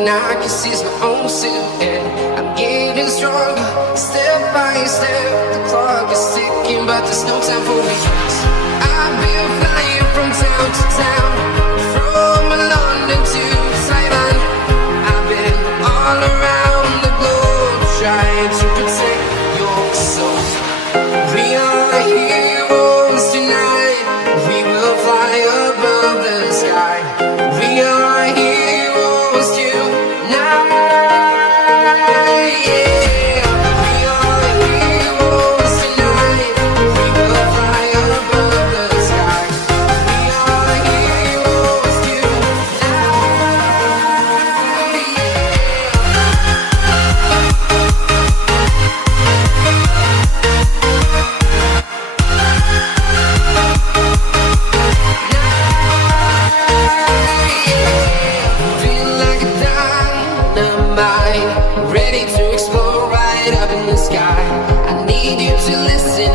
and I can see my own silhouette. I'm getting stronger, step by step. The clock is ticking, but there's no time for me. I've been flying from town to town, from London to Taiwan. I've been all around the globe, trying to protect your soul. We are heroes tonight. We will fly above the sky. We are heroes tonight. Yeah, we are heroes tonight. We will fly above the sky. We are heroes ready to explode right up in the sky. I need you to listen